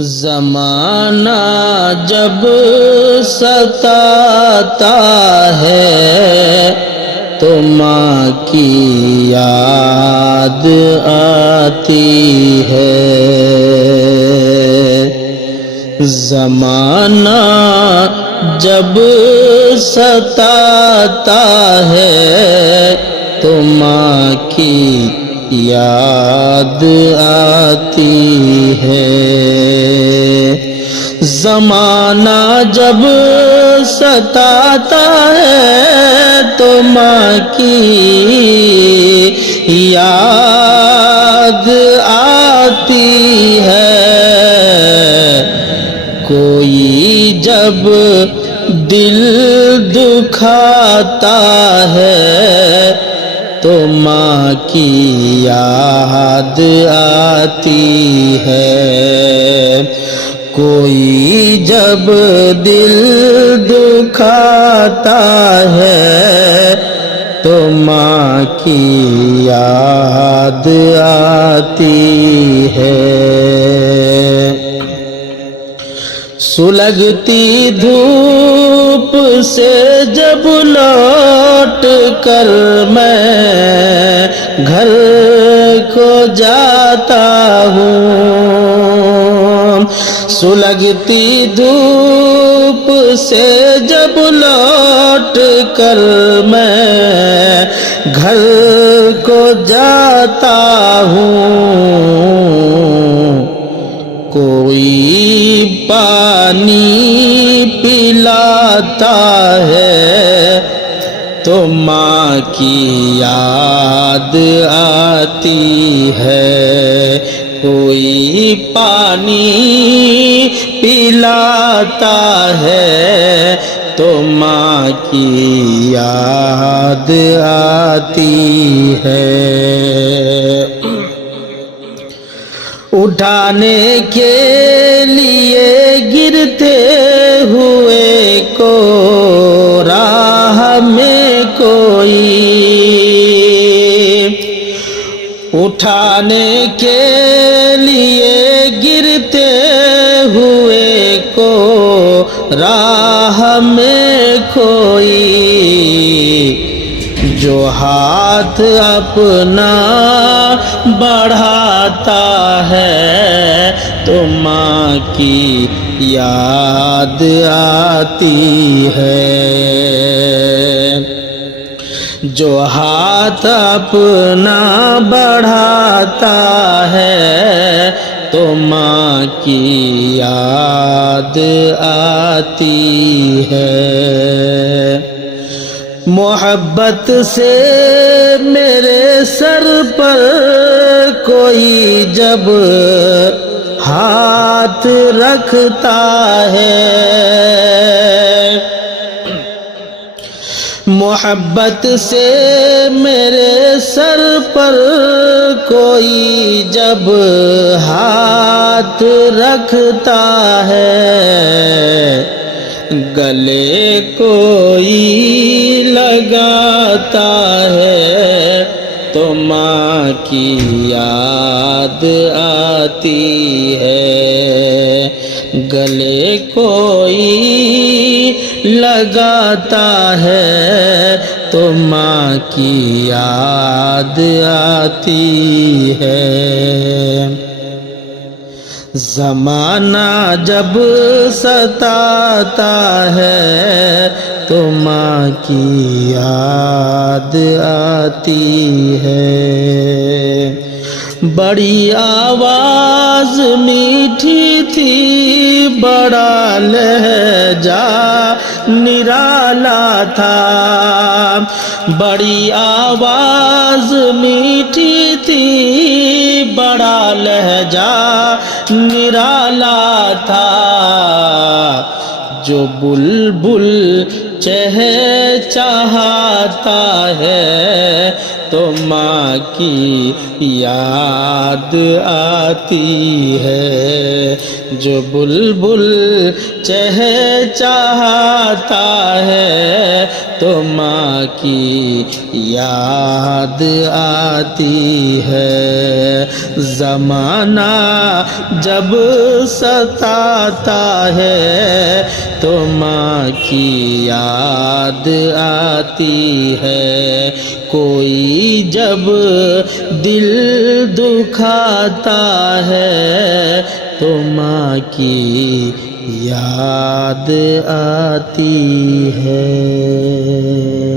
زمانہ جب ستاتا ہے تو ماں کی یاد آتی ہے۔ زمانہ جب ستاتا ہے تو ماں کی یاد آتی ہے۔ زمانہ جب ستاتا ہے تو ماں کی یاد آتی ہے۔ کوئی جب دل دکھاتا ہے تو ماں کی یاد آتی ہے۔ کوئی جب دل دکھاتا ہے تو ماں کی یاد آتی ہے۔ سلگتی دھوپ سے جب لوٹ کر میں گھر کو جاتا ہوں، سلگتی دھوپ سے جب لوٹ کر میں گھر کو جاتا ہوں، کوئی پانی پلاتا ہے تو ماں کی یاد آتی ہے۔ کوئی پانی پلاتا ہے تو ماں کی یاد آتی ہے۔ اٹھانے کے لیے گرتے ہوئے کو راہ میں کوئی، اٹھانے کے لیے گرتے ہوئے کو راہ میں کوئی، جو ہاتھ اپنا بڑھاتا ہے تو ماں کی یاد آتی ہے۔ جو ہاتھ اپنا بڑھاتا ہے تو ماں کی یاد آتی ہے۔ محبت سے میرے سر پر کوئی جب ہاتھ رکھتا ہے، محبت سے میرے سر پر کوئی جب ہاتھ رکھتا ہے، گلے کوئی لگاتا ہے تو ماں کی یاد آتی ہے۔ گلے کوئی لگاتا ہے تو ماں کی یاد آتی ہے۔ زمانہ جب ستاتا ہے تو ماں کی یاد آتی ہے۔ بڑی آواز میٹھی تھی، بڑا لہجہ نرالا تھا، بڑی آواز میٹھی تھی، بڑا لہجہ نرالا تھا، جو بلبل چہچہاتا ہے تو ماں کی یاد آتی ہے۔ جو بلبل چہچہاتا ہے تو ماں کی یاد آتی ہے، زمانہ جب ستاتا ہے تو ماں کی یاد آتی ہے، کوئی جب دل دکھاتا ہے تو ماں کی یاد آتی ہے۔